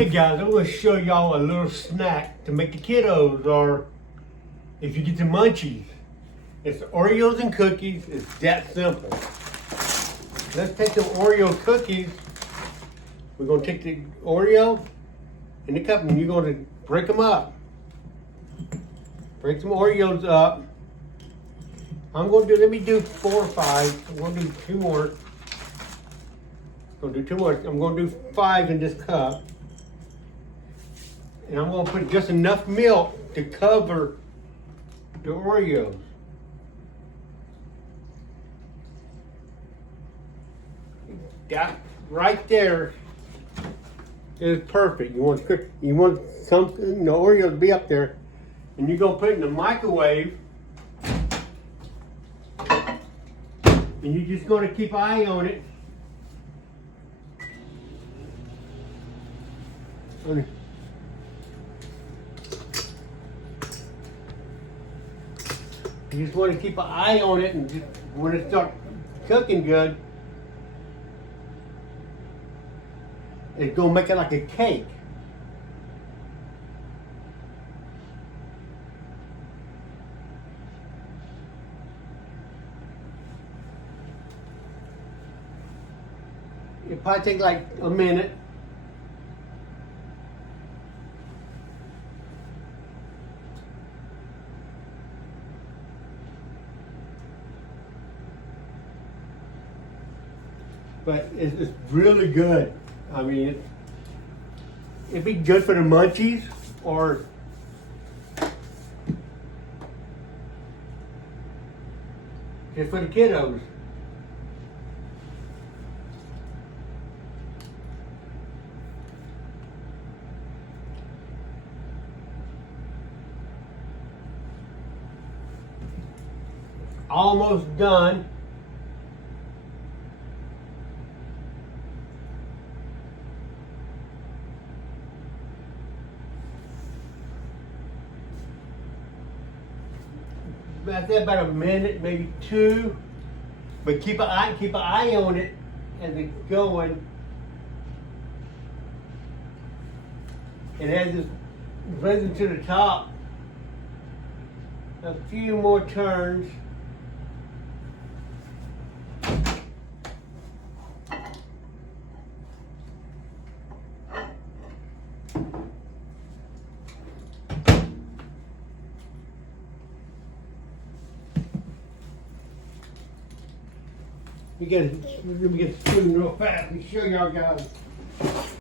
Hey guys, I'm going to show y'all a little snack to make the kiddos, or if you get the munchies. It's Oreos and cookies. It's that simple. Let's take some Oreo cookies. We're going to take the Oreo in the cup and you're going to break them up. Break some Oreos up. Let me do 4 or 5. I'm going to do 2 more. I'm going to do 2 more. I'm going to do 5 in this cup. And I'm going to put just enough milk to cover the Oreos. That right there is perfect. You want something, the Oreos to be up there, and you're going to put it in the microwave. And you're just going to keep an eye on it. You just want to keep an eye on it, and just, when it starts cooking good, it's going to make it like a cake. It probably take like a minute. But it's really good. I mean, it'd be good for the munchies or just for the kiddos. Almost done. I think about a minute, maybe 2. But keep an eye on it as it's going. And as it's risen to the top, a few more turns. Let me get a spoon real fast and show y'all guys.